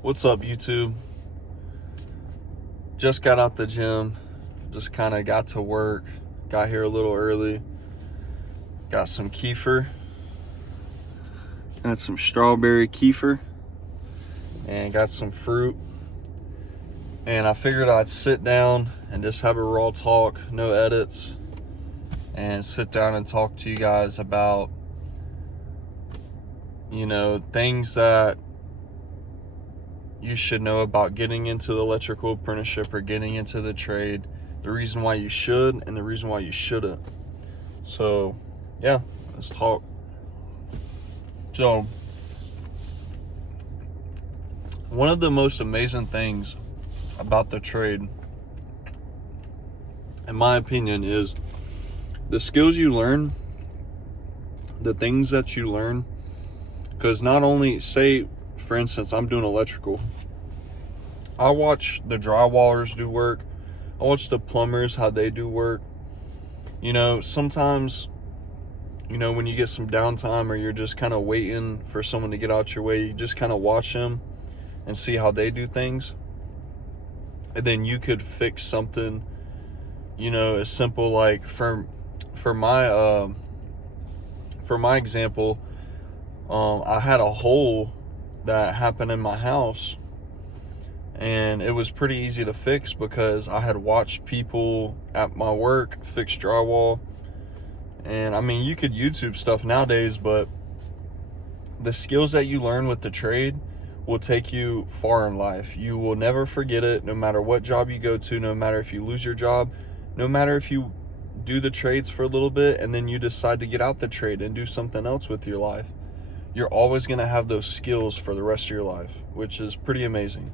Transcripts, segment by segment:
What's up, YouTube? Just got out the gym, just kind of got to work, got here a little early, got some kefir, got some strawberry kefir, and got some fruit. And I figured I'd sit down and just have a raw talk, no edits, and sit down and talk to you guys about, things that you should know about getting into the electrical apprenticeship or getting into the trade, the reason why you should and the reason why you shouldn't. So, yeah, let's talk. So, one of the most amazing things about the trade, in my opinion, is the skills you learn, the things that you learn. Because not only, say, for instance, I'm doing electrical. I watch the drywallers do work. I watch the plumbers, how they do work. Sometimes, when you get some downtime or you're just kind of waiting for someone to get out your way, you just kind of watch them and see how they do things. And then you could fix something, as simple like for my example, I had a hole that happened in my house, and it was pretty easy to fix because I had watched people at my work fix drywall. And I mean, you could YouTube stuff nowadays, but the skills that you learn with the trade will take you far in life. You will never forget it, no matter what job you go to, no matter if you lose your job, no matter if you do the trades for a little bit and then you decide to get out the trade and do something else with your life. You're always going to have those skills for the rest of your life, which is pretty amazing.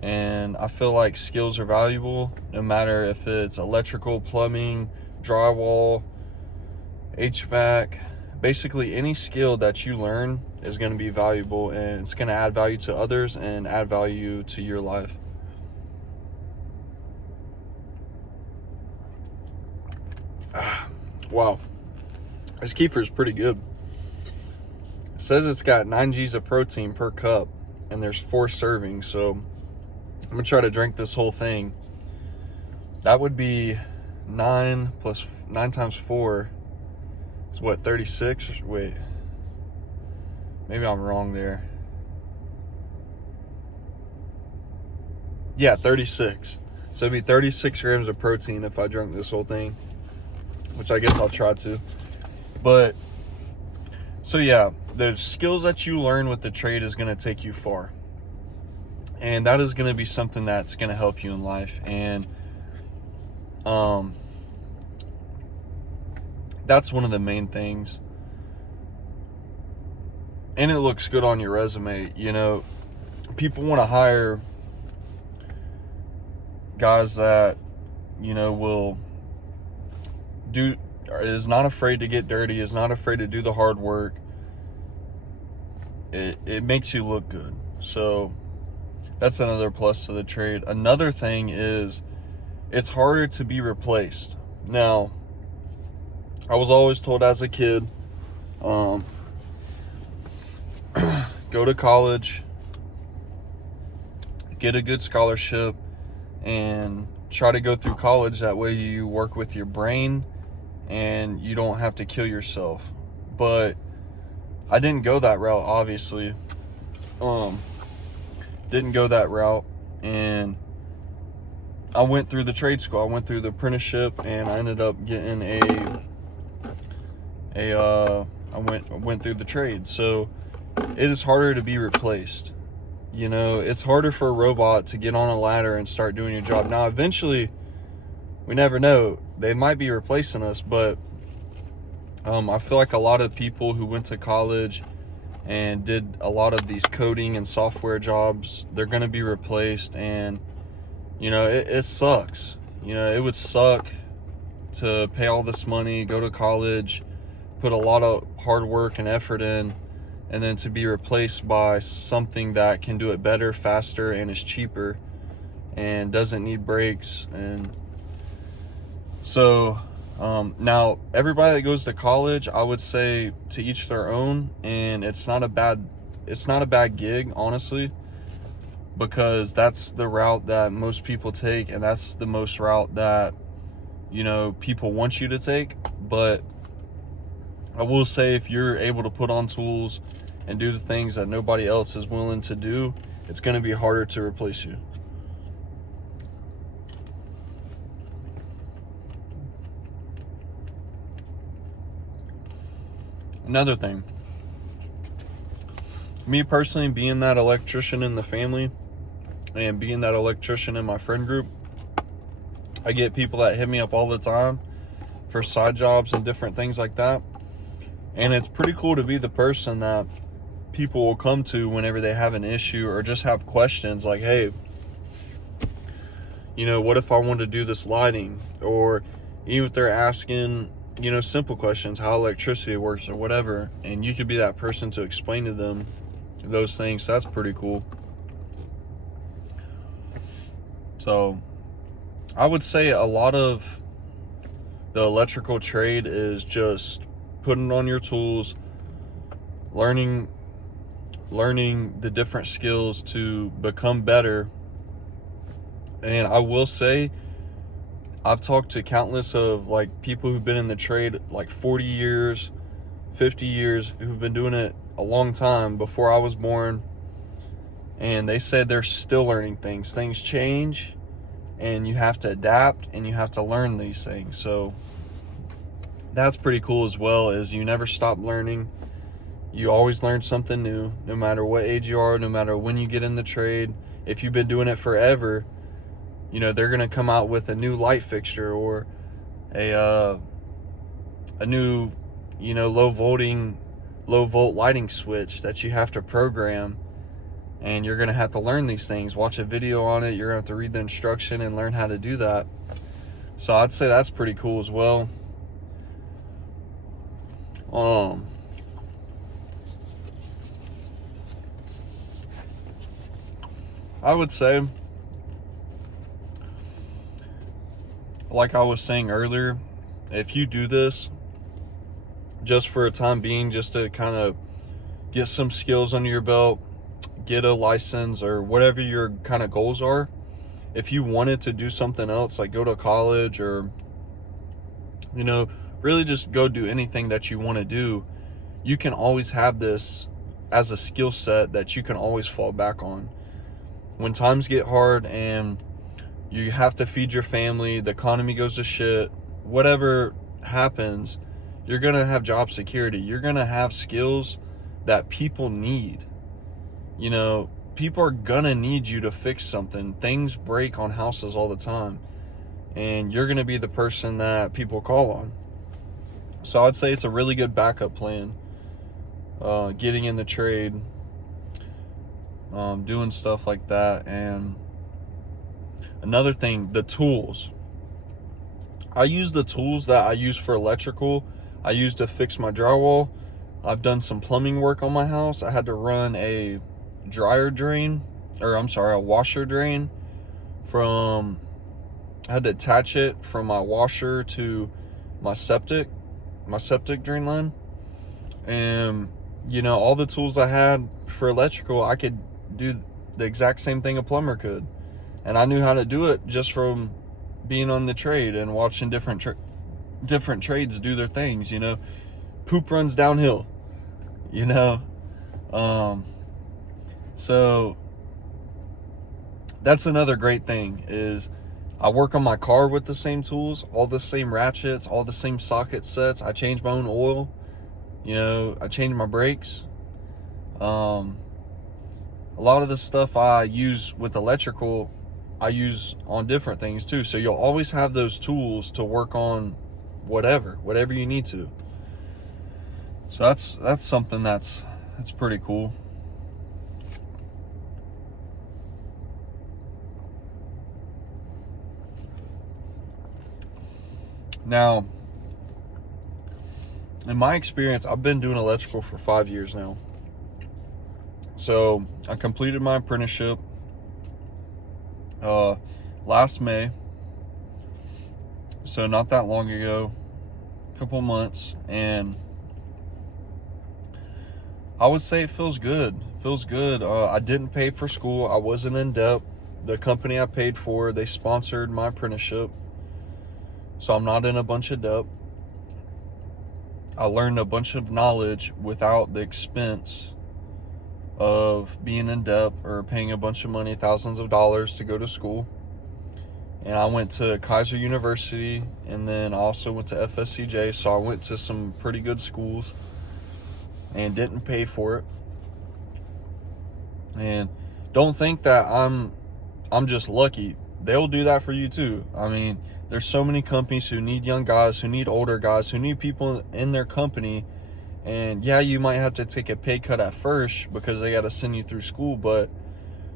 And I feel like skills are valuable, no matter if it's electrical, plumbing, drywall, HVAC. Basically, any skill that you learn is going to be valuable, and it's going to add value to others and add value to your life. Wow. This kefir is pretty good. It says it's got 9 G's of protein per cup, and there's 4 servings, so I'm going to try to drink this whole thing. That would be 9 times 4 is what, 36? Wait, maybe I'm wrong there. Yeah, 36. So it'd be 36 grams of protein if I drank this whole thing, which I guess I'll try to. But, so yeah, the skills that you learn with the trade is going to take you far. And that is going to be something that's going to help you in life. And that's one of the main things. And it looks good on your resume. People want to hire guys that, is not afraid to get dirty, is not afraid to do the hard work. It makes you look good. So that's another plus to the trade. Another thing is it's harder to be replaced. Now, I was always told as a kid, go to college, get a good scholarship, and try to go through college. That way you work with your brain and you don't have to kill yourself. But I didn't go that route, obviously. Didn't go that route, and I went through the trade school. I went through the apprenticeship, and I ended up getting I went through the trade. So it is harder to be replaced. It's harder for a robot to get on a ladder and start doing your job. Now, eventually, we never know, they might be replacing us, but I feel like a lot of people who went to college and did a lot of these coding and software jobs, they're going to be replaced. And it sucks. It would suck to pay all this money, go to college, put a lot of hard work and effort in, and then to be replaced by something that can do it better, faster, and is cheaper and doesn't need brakes. And so now, everybody that goes to college, I would say to each their own, and it's not a bad it's not a bad gig, honestly, because that's the route that most people take, and that's the most route that, you know, people want you to take. But I will say, if you're able to put on tools and do the things that nobody else is willing to do, it's going to be harder to replace you. Another thing, me personally, being that electrician in the family and being that electrician in my friend group, I get people that hit me up all the time for side jobs and different things like that. And it's pretty cool to be the person that people will come to whenever they have an issue or just have questions like, hey, you know, what if I want to do this lighting? Or even if they're asking, you know, simple questions, how electricity works or whatever, and you could be that person to explain to them those things. So that's pretty cool. So I would say a lot of the electrical trade is just putting on your tools, learning the different skills to become better. And I will say, I've talked to countless of like people who've been in the trade like 40 years, 50 years, who've been doing it a long time before I was born. And they said they're still learning things. Things change and you have to adapt and you have to learn these things. So that's pretty cool as well, is you never stop learning. You always learn something new, no matter what age you are, no matter when you get in the trade. If you've been doing it forever, you know, they're going to come out with a new light fixture or a new, you know, low volt lighting switch that you have to program. And you're going to have to learn these things, watch a video on it. You're going to have to read the instruction and learn how to do that. So I'd say that's pretty cool as well. I would say, like I was saying earlier, if you do this just for a time being, just to kind of get some skills under your belt, get a license or whatever your kind of goals are, if you wanted to do something else, like go to college or, you know, really just go do anything that you want to do, you can always have this as a skill set that you can always fall back on. When times get hard and you have to feed your family, the economy goes to shit, whatever happens, you're going to have job security. You're going to have skills that people need. You know, people are going to need you to fix something. Things break on houses all the time. And you're going to be the person that people call on. So I'd say it's a really good backup plan. Getting in the trade, doing stuff like that. And another thing, the tools. I use the tools that I use for electrical. I use to fix my drywall. I've done some plumbing work on my house. I had to run a washer drain I had to attach it from my washer to my septic drain line. And, you know, all the tools I had for electrical, I could do the exact same thing a plumber could. And I knew how to do it just from being on the trade and watching different trades do their things, you know. Poop runs downhill, you know. So that's another great thing, is I work on my car with the same tools, all the same ratchets, all the same socket sets. I change my own oil, you know, I change my brakes. A lot of the stuff I use with electrical, I use on different things too. So you'll always have those tools to work on whatever you need to. So that's something that's pretty cool. Now, in my experience, I've been doing electrical for 5 years now. So I completed my apprenticeship last May. So not that long ago, a couple months, and I would say it feels good. Feels good. I didn't pay for school. I wasn't in debt. The company I paid for, they sponsored my apprenticeship. So I'm not in a bunch of debt. I learned a bunch of knowledge without the expense of being in debt or paying a bunch of money, thousands of dollars to go to school. And I went to Kaiser University, and then I also went to FSCJ, so I went to some pretty good schools and didn't pay for it. And don't think that I'm just lucky. They'll do that for you too. I mean, there's so many companies who need young guys, who need older guys, who need people in their company. And yeah, you might have to take a pay cut at first because they got to send you through school, but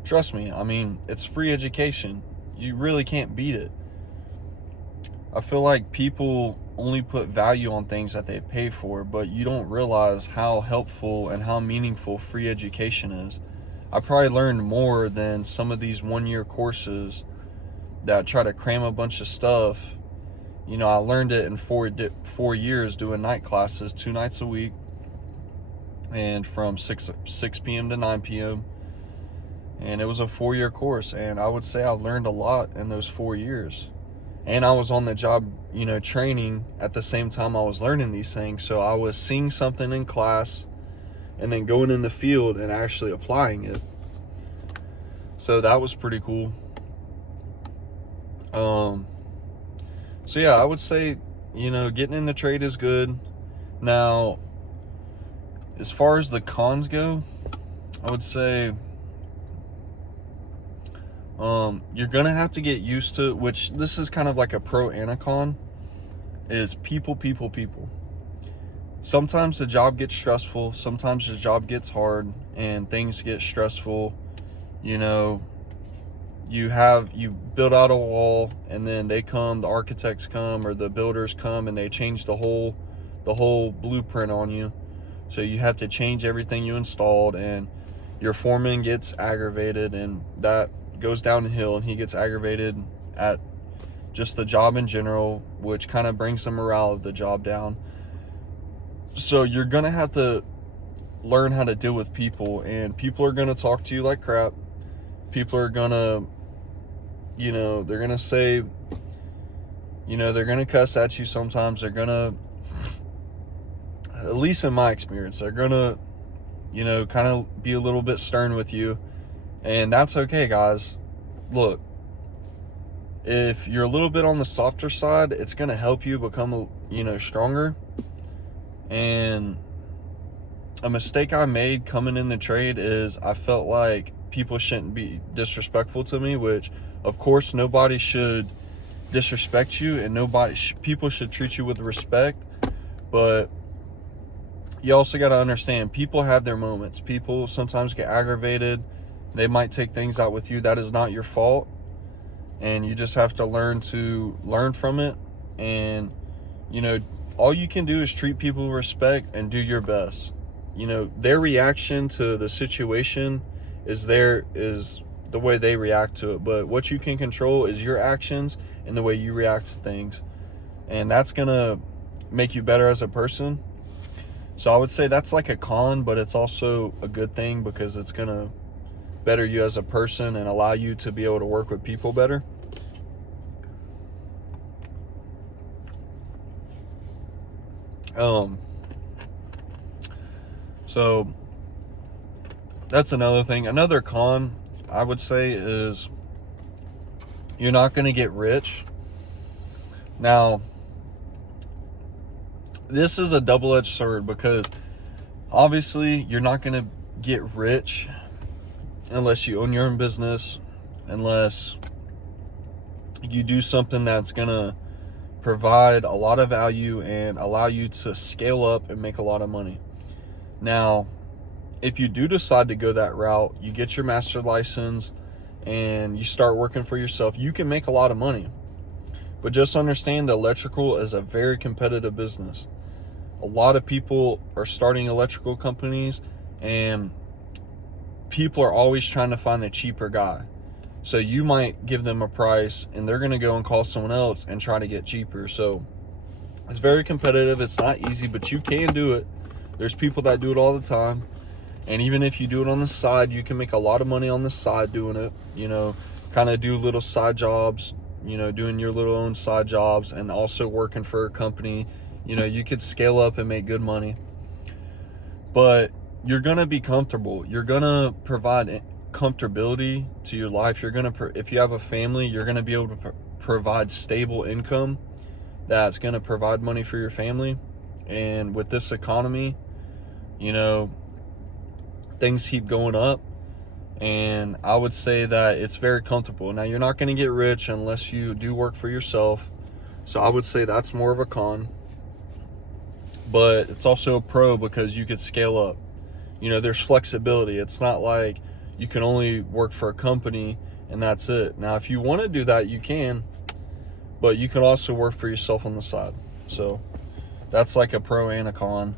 trust me, I mean, it's free education. You really can't beat it. I feel like people only put value on things that they pay for, but you don't realize how helpful and how meaningful free education is. I probably learned more than some of these one-year courses that try to cram a bunch of stuff. You know, I learned it in 4 years doing night classes 2 nights a week, and from 6 p.m. to 9 p.m. And it was a 4-year course, and I would say I learned a lot in those 4 years. And I was on the job, you know, training at the same time I was learning these things. So I was seeing something in class and then going in the field and actually applying it. So that was pretty cool. So yeah, I would say, you know, getting in the trade is good. Now, as far as the cons go, I would say you're gonna have to get used to, which this is kind of like a pro and a con, is people. Sometimes the job gets stressful, sometimes the job gets hard and things get stressful. You know, you build out a wall, and then the architects come, or the builders come, and they change the whole blueprint on you. So you have to change everything you installed, and your foreman gets aggravated, and that goes downhill, and he gets aggravated at just the job in general, which kind of brings the morale of the job down. So you're gonna have to learn how to deal with people, and people are gonna talk to you like crap. People are gonna, you know, they're gonna say, you know, they're gonna cuss at you sometimes. They're gonna, at least in my experience, they're gonna, you know, kind of be a little bit stern with you. And that's okay, guys. Look, if you're a little bit on the softer side, it's going to help you become, you know, stronger. And a mistake I made coming in the trade is I felt like people shouldn't be disrespectful to me, which, of course, nobody should disrespect you, and people should treat you with respect. But you also got to understand, people have their moments. People sometimes get aggravated. They might take things out with you. That is not your fault. And you just have to learn from it. And, you know, all you can do is treat people with respect and do your best. You know, their reaction to the situation is the way they react to it. But what you can control is your actions and the way you react to things. And that's going to make you better as a person. So I would say that's like a con, but it's also a good thing because it's going to better you as a person and allow you to be able to work with people better. So that's another thing. Another con I would say is you're not going to get rich. Now, this is a double-edged sword because obviously you're not going to get rich unless you own your own business, unless you do something that's going to provide a lot of value and allow you to scale up and make a lot of money. Now, if you do decide to go that route, you get your master license and you start working for yourself, you can make a lot of money. But just understand that electrical is a very competitive business. A lot of people are starting electrical companies, and people are always trying to find the cheaper guy. So you might give them a price and they're going to go and call someone else and try to get cheaper. So it's very competitive. It's not easy, but you can do it. There's people that do it all the time. And even if you do it on the side, you can make a lot of money on the side doing it, kind of do little side jobs, doing your little own side jobs and also working for a company. You could scale up and make good money. But you're going to be comfortable. You're going to provide comfortability to your life. If you have a family, you're going to be able to provide stable income that's going to provide money for your family. And with this economy, things keep going up, and I would say that it's very comfortable. Now, you're not going to get rich unless you do work for yourself, so I would say that's more of a con, but it's also a pro because you could scale up. There's flexibility. It's not like you can only work for a company and that's it. Now, if you want to do that, you can, but you can also work for yourself on the side. So that's like a pro and a con.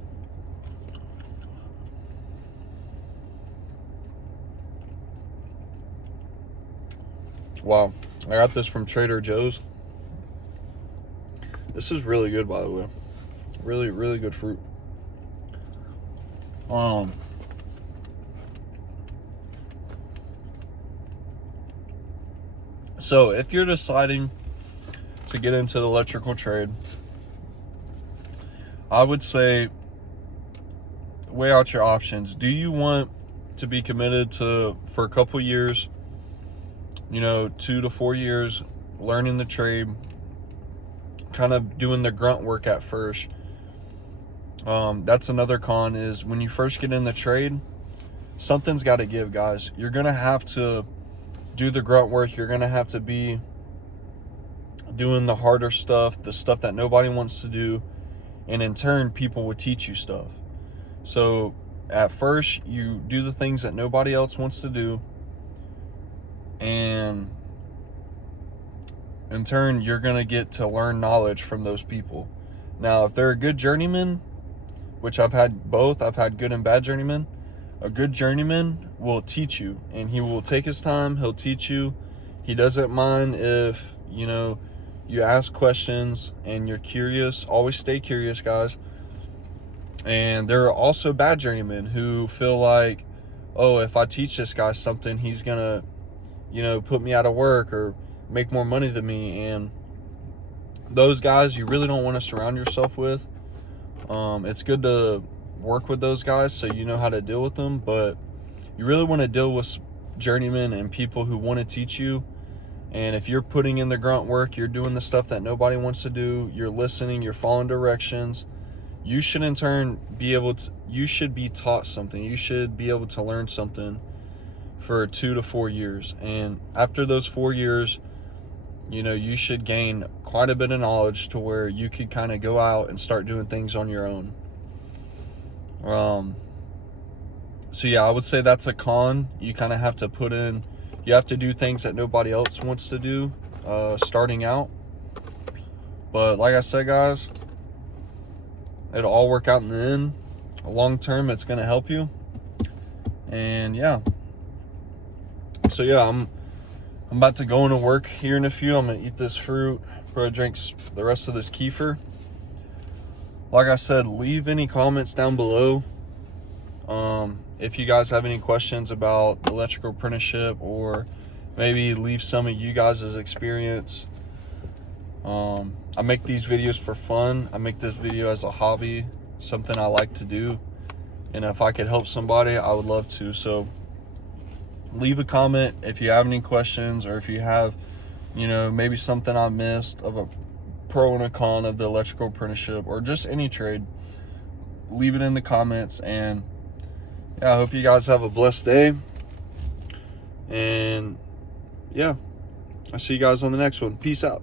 Wow, I got this from Trader Joe's. This is really good, by the way. Really, really good fruit. So if you're deciding to get into the electrical trade, I would say weigh out your options. Do you want to be committed for a couple years, 2 to 4 years, learning the trade, kind of doing the grunt work at first? That's another con, is when you first get in the trade, something's got to give, guys. You're going to have to do the grunt work. You're going to have to be doing the harder stuff, the stuff that nobody wants to do. And in turn, people will teach you stuff. So at first, you do the things that nobody else wants to do. And in turn, you're going to get to learn knowledge from those people. Now, if they're a good journeyman, which I've had both, I've had good and bad journeymen. A good journeyman will teach you, and he will take his time. He'll teach you. He doesn't mind if, you ask questions and you're curious. Always stay curious, guys. And there are also bad journeymen who feel like, oh, if I teach this guy something, he's going to, put me out of work or make more money than me. And those guys you really don't want to surround yourself with. It's good to work with those guys so you know how to deal with them, but you really want to deal with journeymen and people who want to teach you. And if you're putting in the grunt work, you're doing the stuff that nobody wants to do, you're listening, you're following directions, you should in turn you should be taught something. You should be able to learn something for 2 to 4 years. And after those 4 years, you should gain quite a bit of knowledge to where you could kind of go out and start doing things on your own. So yeah, I would say that's a con. You kind of have to you have to do things that nobody else wants to do, starting out. But like I said, guys, it'll all work out in the end. Long term, it's going to help you. And yeah. So yeah, I'm about to go into work here in a few. I'm going to eat this fruit, probably drink the rest of this kefir. Like I said, leave any comments down below. If you guys have any questions about the electrical apprenticeship, or maybe leave some of you guys' experience. I make these videos for fun. I make this video as a hobby, something I like to do. And if I could help somebody, I would love to. So leave a comment if you have any questions, or if you have, maybe something I missed of a pro and a con of the electrical apprenticeship, or just any trade. Leave it in the comments. And yeah, I hope you guys have a blessed day. And yeah, I'll see you guys on the next one. Peace out.